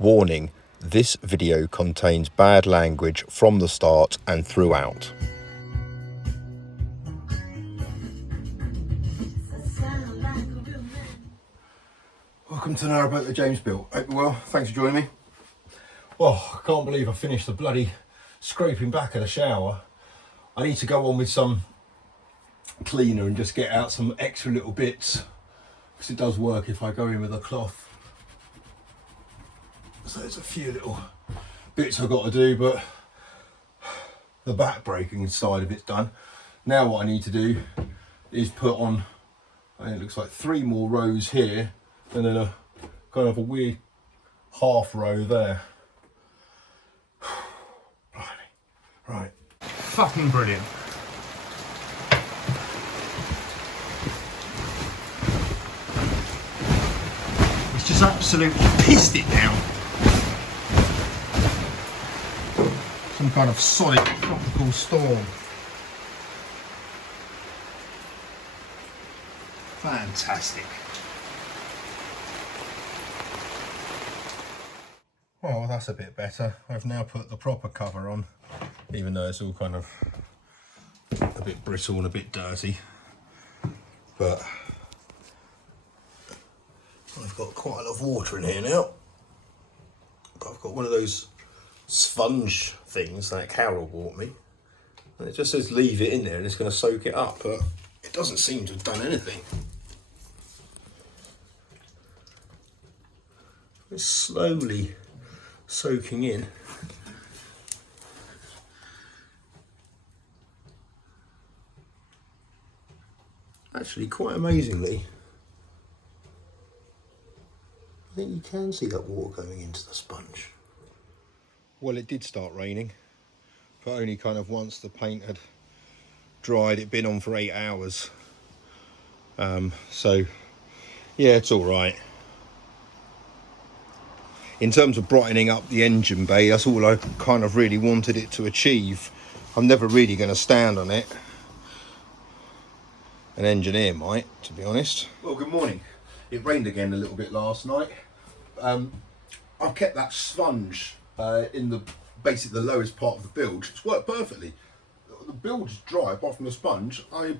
Warning, this video contains bad language from the start and throughout. Welcome to Narrowboat that James built. Hope you're well. Thanks for joining me. Oh, I can't believe I finished the bloody scraping back of the shower. I need to go on with some cleaner and just get out some extra little bits, because it does work if I go in with a cloth. So there's a few little bits I've got to do, but the back breaking side of it's done. Now what I need to do is put on, it looks like 3 more rows here, and then a kind of a weird half row there. Right. Fucking brilliant. It's just absolutely pissed it down. Some kind of solid tropical storm. Fantastic. Well, that's a bit better. I've now put the proper cover on, even though it's all kind of a bit brittle and a bit dirty. But I've got quite a lot of water in here now. I've got one of those sponge things that Carol bought me, and it just says leave it in there and it's going to soak it up, but it doesn't seem to have done anything. It's slowly soaking in. Actually, quite amazingly, I think you can see that water going into the sponge. Well, it did start raining, but only kind of once the paint had dried. It'd been on for 8 hours. So, yeah, it's all right. In terms of brightening up the engine bay, that's all I kind of really wanted it to achieve. I'm never really going to stand on it. An engineer might, to be honest. Well, good morning. It rained again a little bit last night. I've kept that sponge in the basically the lowest part of the bilge. It's worked perfectly. The bilge is dry apart from the sponge. I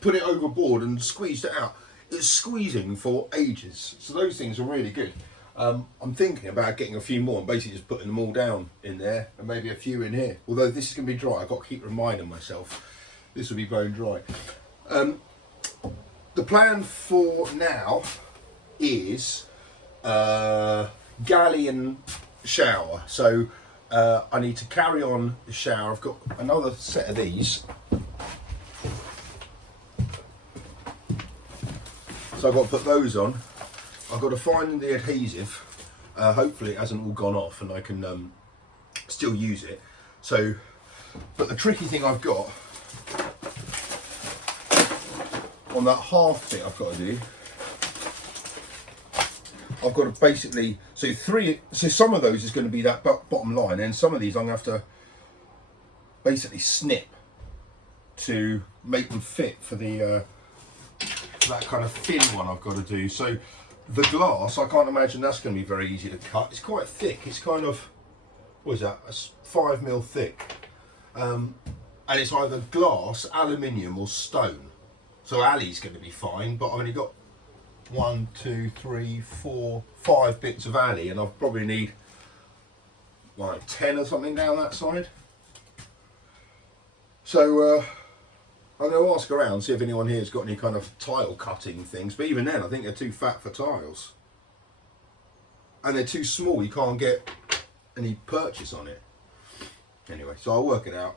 put it overboard and squeezed it out. It's squeezing for ages, so those things are really good. I'm thinking about getting a few more and basically just putting them all down in there, and maybe a few in here. Although this is going to be dry, I've got to keep reminding myself this will be bone dry. The plan for now is Galleon shower. So I need to carry on the shower. I've got another set of these. So I've got to put those on. I've got to find the adhesive. Hopefully it hasn't all gone off and I can still use it. So, but the tricky thing I've got on that half bit I've got to do, I've got to basically, so some of those is going to be that bottom line, and some of these I'm going to have to basically snip to make them fit for the that kind of thin one I've got to do. So the glass, I can't imagine that's going to be very easy to cut. It's quite thick. It's kind of, what is that, it's 5mm thick, and it's either glass, aluminium or stone. So Ali's going to be fine, but I've only got 1, 2, 3, 4, 5 bits of Ali, and I'll probably need like 10 or something down that side. So I'm going to ask around, see if anyone here's got any kind of tile cutting things, but even then I think they're too fat for tiles. And they're too small, you can't get any purchase on it. Anyway, so I'll work it out.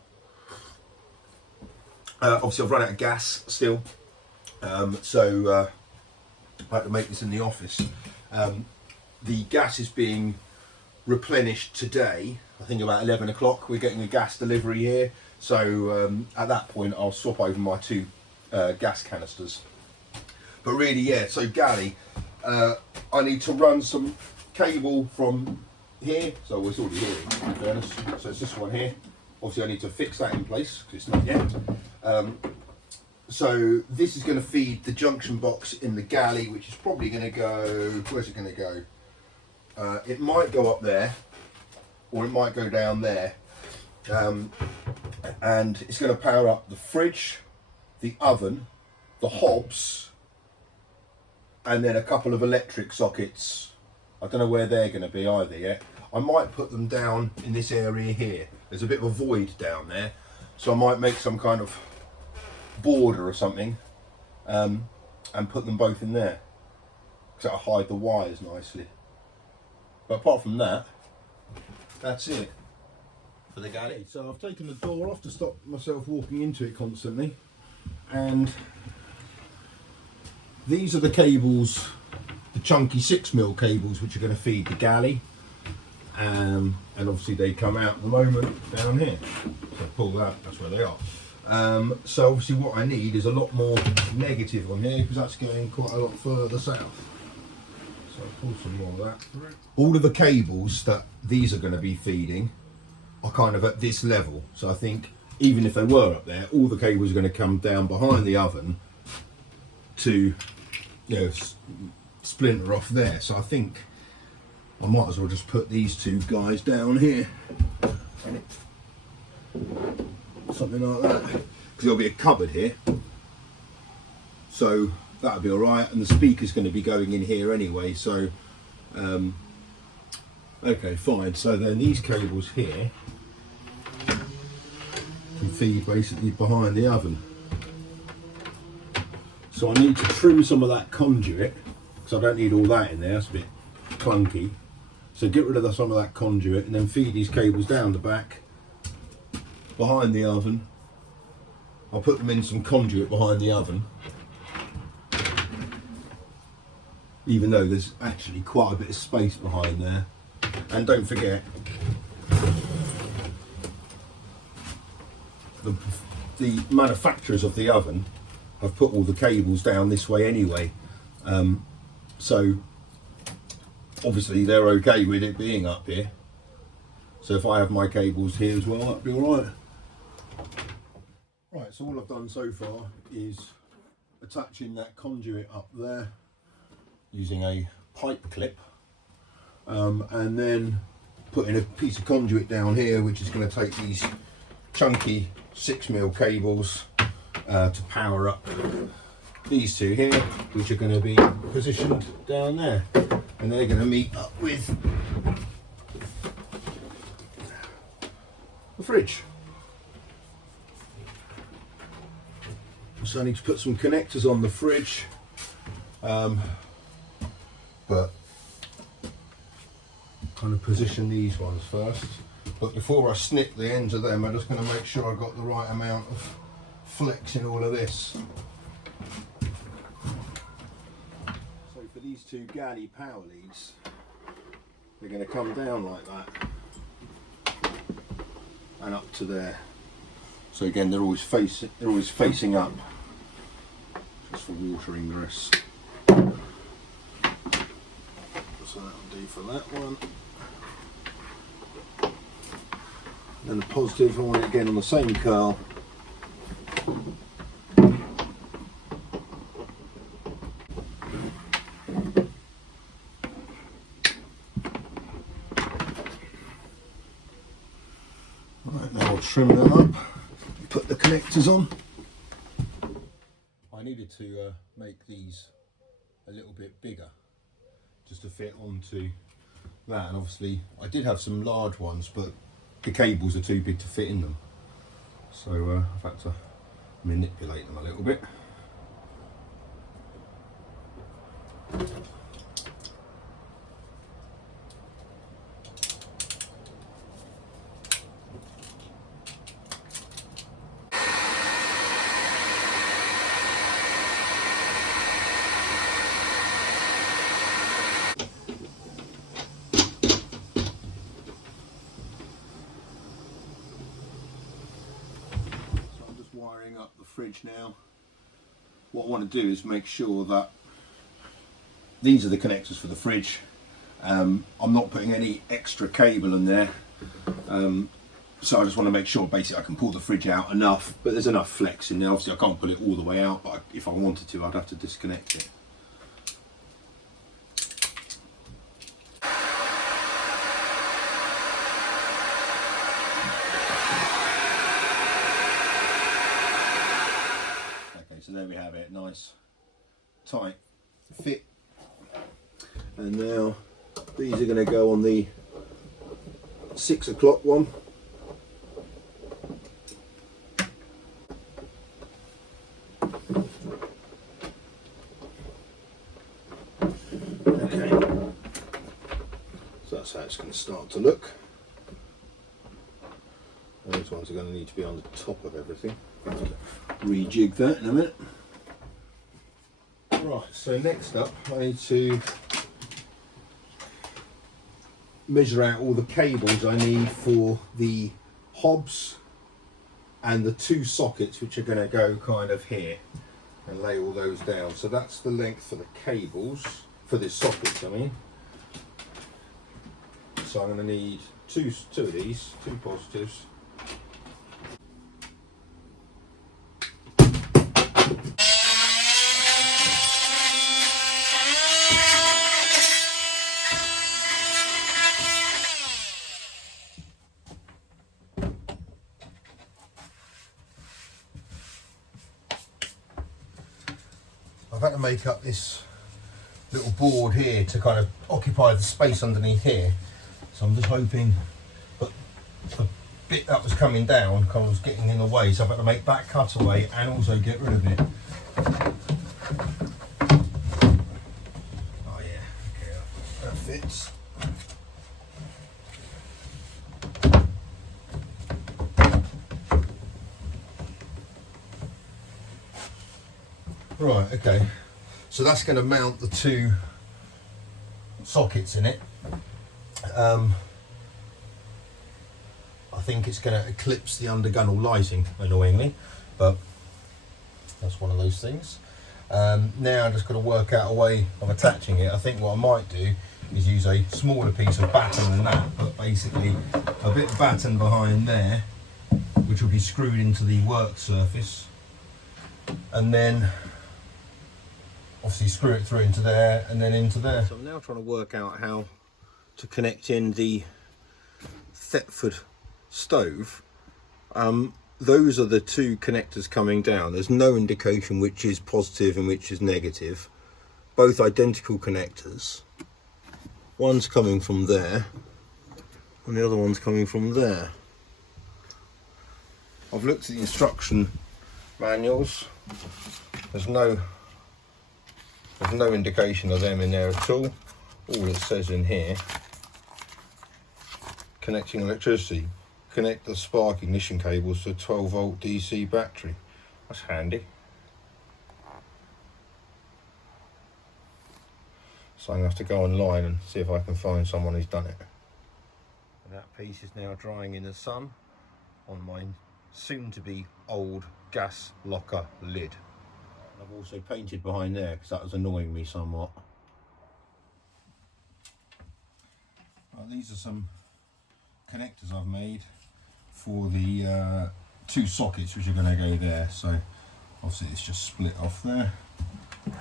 Obviously I've run out of gas still, so I had to make this in the office. The gas is being replenished today. I think about 11 o'clock we're getting a gas delivery here. So at that point I'll swap over my 2 gas canisters. But really, yeah, so Galley, I need to run some cable from here. So it's already here in fairness. So it's this one here. Obviously I need to fix that in place because it's not yet. So this is going to feed the junction box in the Galley, which is probably going to go, where's it going to go? It might go up there, or it might go down there, and it's going to power up the fridge, the oven, the hobs, and then a couple of electric sockets. I don't know where they're going to be either yet. I might put them down in this area here. There's a bit of a void down there, so I might make some kind of border or something, and put them both in there, because that'll hide the wires nicely. But apart from that, that's it for the Galley. So I've taken the door off to stop myself walking into it constantly, and these are the cables, the chunky 6mm cables, which are going to feed the Galley, and obviously they come out at the moment down here. So pull that, that's where they are. So obviously what I need is a lot more negative on here, because that's going quite a lot further south. So I'll pull some more of that through. All of the cables that these are going to be feeding are kind of at this level, so I think even if they were up there, all the cables are going to come down behind the oven to, you know, splinter off there. So I think I might as well just put these two guys down here, something like that, because there'll be a cupboard here, so that'll be all right, and the speaker's going to be going in here anyway. So okay, fine. So then these cables here can feed basically behind the oven. So I need to trim some of that conduit, because I don't need all that in there, that's a bit clunky. So get rid of some of that conduit and then feed these cables down the back behind the oven. I'll put them in some conduit behind the oven, even though there's actually quite a bit of space behind there. And don't forget, the manufacturers of the oven have put all the cables down this way anyway, so obviously they're okay with it being up here. So if I have my cables here as well, that'd be all right. Right, so all I've done so far is attaching that conduit up there using a pipe clip, and then putting a piece of conduit down here, which is going to take these chunky 6mm cables to power up these two here, which are going to be positioned down there, and they're going to meet up with the fridge. So I need to put some connectors on the fridge, but kind of position these ones first. But before I snip the ends of them, I'm just going to make sure I've got the right amount of flex in all of this. So for these two Galley power leads, they're going to come down like that and up to there. So again, they're always facing up, just for watering the rest. So that'll do for that one. And the positive, I want it again on the same curl. Right, now I'll trim them up, put the connectors on. I needed to make these a little bit bigger, just to fit onto that, and obviously I did have some large ones, but the cables are too big to fit in them, so I've had to manipulate them a little bit. Wiring up the fridge now. What I want to do is make sure that these are the connectors for the fridge. I'm not putting any extra cable in there, so I just want to make sure basically I can pull the fridge out enough, but there's enough flex in there. Obviously I can't pull it all the way out, but if I wanted to, I'd have to disconnect it. nice tight fit. And now these are going to go on the 6 o'clock one. Okay, so that's how it's going to start to look. Those ones are going to need to be on the top of everything. Rejig that in a minute. Right, so next up I need to measure out all the cables I need for the hobs and the 2 sockets which are going to go kind of here, and lay all those down. So that's the length for the cables, for the sockets I mean. So I'm going to need two of these, 2 positives. I've had to make up this little board here to kind of occupy the space underneath here. So I'm just hoping, but the bit that was coming down kind of was getting in the way, so I've had to make that cutaway and also get rid of it. Oh yeah, okay, that fits. Right, okay, so that's going to mount the 2 sockets in it. I think it's going to eclipse the undergunnel lighting, annoyingly, but that's one of those things. Now I'm just got to work out a way of attaching it. I think what I might do is use a smaller piece of batten than that, but basically a bit of batten behind there, which will be screwed into the work surface, and then obviously screw it through into there and then into there. So I'm now trying to work out how to connect in the Thetford stove. Those are the 2 connectors coming down. There's no indication which is positive and which is negative. Both identical connectors. One's coming from there and the other one's coming from there. I've looked at the instruction manuals. There's no indication of them in there at all. All it says in here, connecting electricity, connect the spark ignition cables to a 12 volt DC battery. That's handy. So I'm going to have to go online and see if I can find someone who's done it. And that piece is now drying in the sun on my soon to be old gas locker lid. I've also painted behind there because that was annoying me somewhat. These are some connectors I've made for the 2 sockets which are going to go there. So obviously it's just split off there. Okay,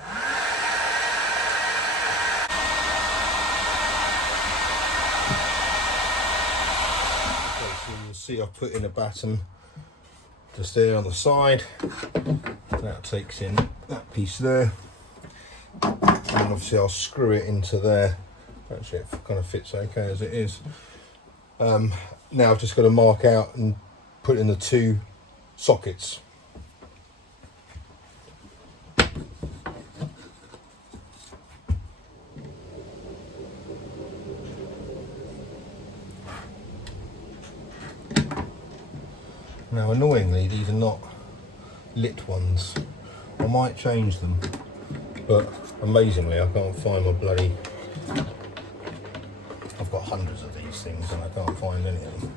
so you'll see I've put in a batten just there on the side. That takes in that piece there, and obviously I'll screw it into there. Actually it kind of fits okay as it is. Now I've just got to mark out and put in the 2 sockets. Now annoyingly these are not lit ones. I might change them, but amazingly I can't find my bloody... I've got hundreds of these things and I can't find any of them.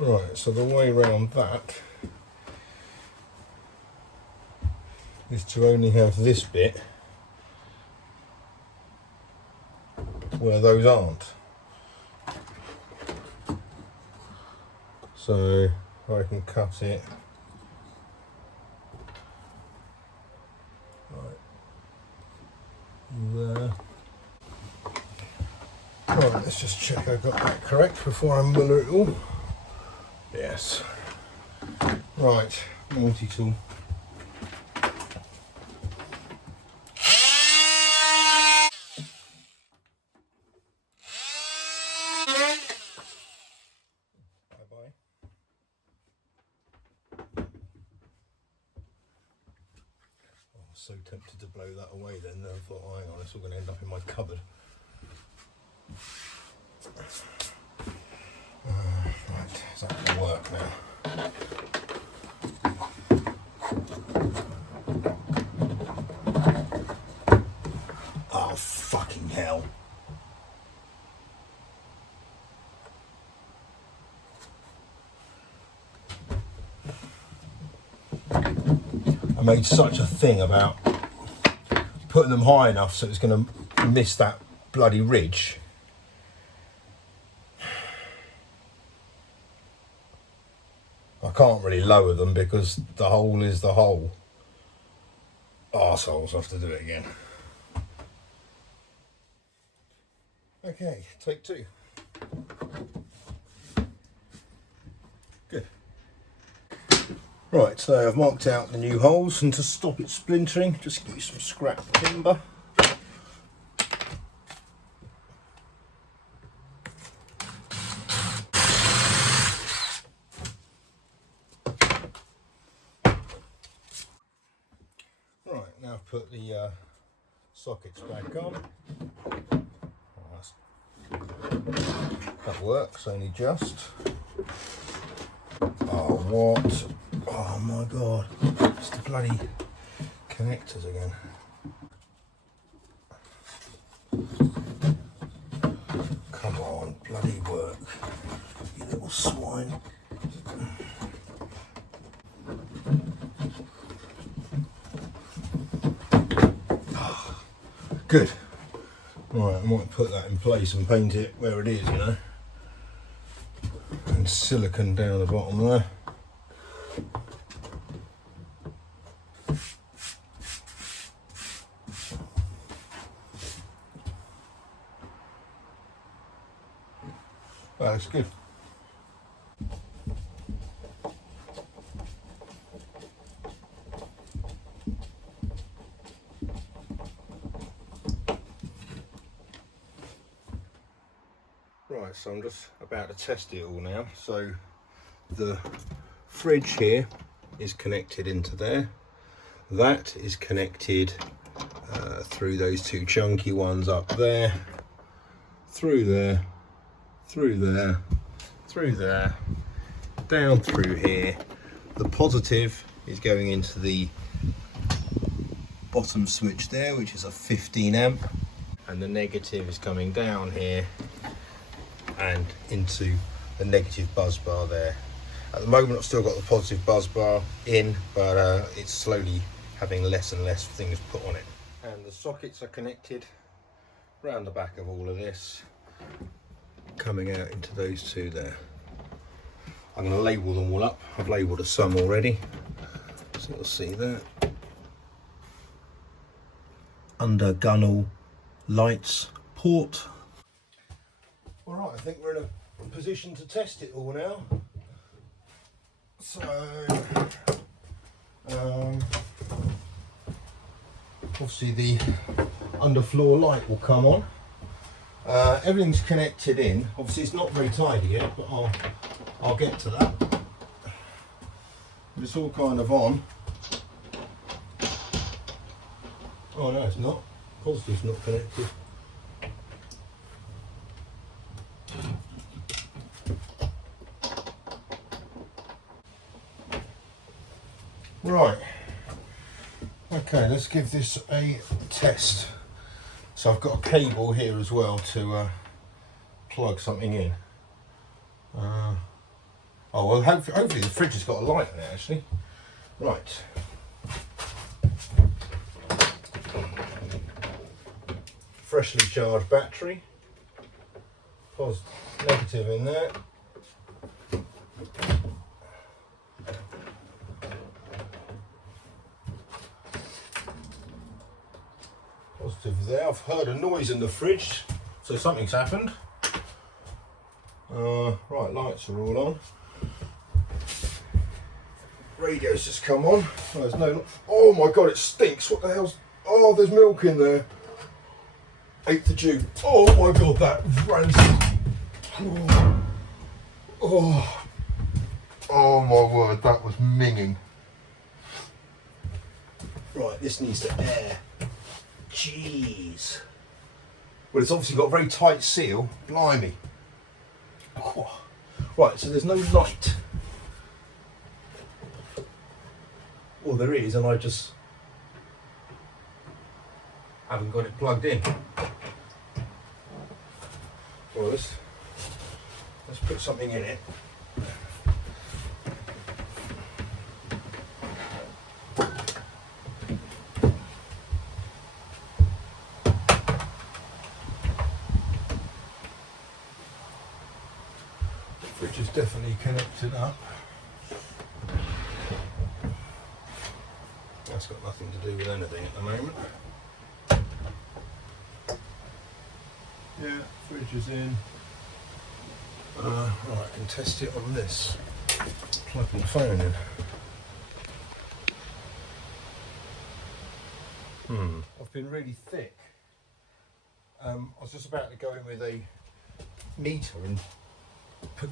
Right, so the way around that is to only have this bit where those aren't. So I can cut it right there. Right, let's just check I got that correct before I muller it all. Yes. Right, multi-tool. Bye-bye. I was so tempted to blow that away then, I thought, oh, hang on, it's all going to end up in my cupboard. Right, is that going to work now? Oh, fucking hell. I made such a thing about putting them high enough so it's going to miss that bloody ridge. I can't really lower them because the hole is the hole. Arseholes, I'll have to do it again. Okay, take two. Good. Right, so I've marked out the new holes, and to stop it splintering, just use some scrap timber. Right, now I've put the sockets back on. That works, only just. Oh, what? Oh my god. It's the bloody connectors again. Come on, bloody work. You little swine. Good. Right, I might put that in place and paint it where it is, you know. And silicone down the bottom there. That looks good. Right, so I'm just about to test it all now. So the fridge here is connected into there. That is connected through those two chunky ones up there, through there, through there, through there, down through here. The positive is going into the bottom switch there, which is a 15 amp, and the negative is coming down here and into the negative buzz bar there. At the moment I've still got the positive buzz bar in, but it's slowly having less and less things put on it. And the sockets are connected round the back of all of this, coming out into those two there. I'm going to label them all up. I've labelled some already, so you'll see that. Under gunnel lights port. Alright, I think we're in a position to test it all now. So, obviously the underfloor light will come on. Everything's connected in. Obviously it's not very tidy yet, but I'll get to that. It's all kind of on. Oh no, it's not. Positive's not connected. Right. Okay, let's give this a test. So I've got a cable here as well to plug something in. Oh well, hopefully the fridge has got a light in it actually. Right. freshly charged battery. Positive, negative in there. Positive there. I've heard a noise in the fridge, so something's happened. Right, lights are all on. Radio's just come on. Oh, there's no. Oh my god, it stinks. What the hell's? Oh, there's milk in there. 8th of June. Oh my god, that rancid. Oh my word, that was minging. Right, this needs to air. Jeez. Well, it's obviously got a very tight seal. Blimey. Oh. Right, so there's no light. Well, there is, and I just haven't got it plugged in. Well, let's put something in it. Fridge is definitely connected up. That's got nothing to do with anything at the moment. Yeah, fridge is in. Right, I can test it on this. Plug my phone in. I've been really thick. I was just about to go in with a meter and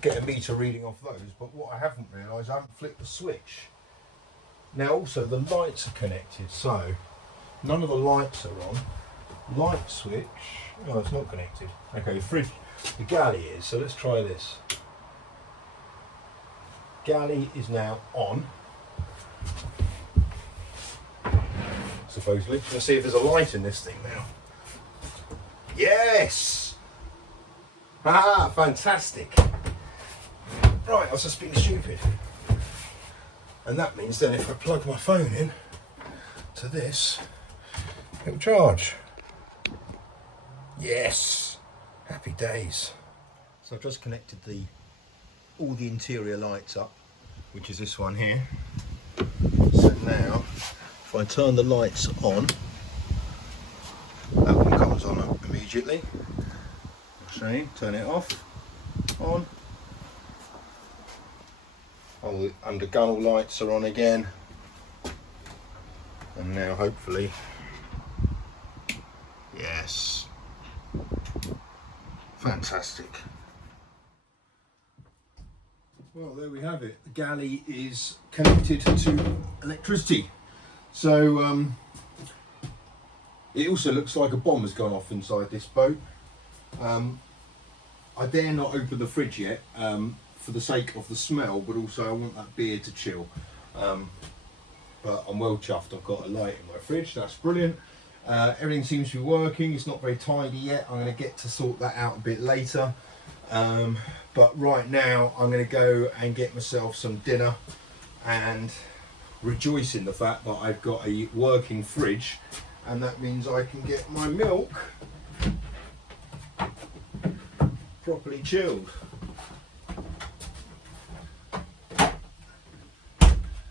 get a meter reading off those, but what I haven't realised, I haven't flicked the switch. Now also the lights are connected, so none of the lights are on. Light switch, oh, it's not connected. Okay, fridge, the Galley is, so let's try this. Galley is now on. Supposedly. Let's see if there's a light in this thing now. Yes! Ah, fantastic. Right, I was just being stupid. And that means then if I plug my phone in to this, it'll charge. Yes! Happy days. So I've just connected all the interior lights up, which is this one here. So now, if I turn the lights on, that one comes on immediately. See, turn it off, on. All the undergunnel lights are on again. And now hopefully, yes. Fantastic. Well, there we have it. The Galley is connected to electricity. So it also looks like a bomb has gone off inside this boat. I dare not open the fridge yet for the sake of the smell, but also I want that beer to chill. But I'm well chuffed. I've got a light in my fridge. That's brilliant. Everything seems to be working. It's not very tidy yet. I'm going to get to sort that out a bit later. But right now I'm going to go and get myself some dinner and rejoice in the fact that I've got a working fridge, and that means I can get my milk properly chilled.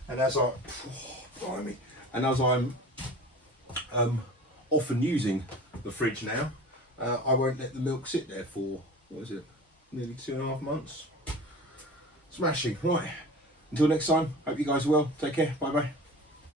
And as I'm often using the fridge now, I won't let the milk sit there for, what is it, nearly 2.5 months. Smashing. Right, until next time, hope you guys are well. Take care, bye bye.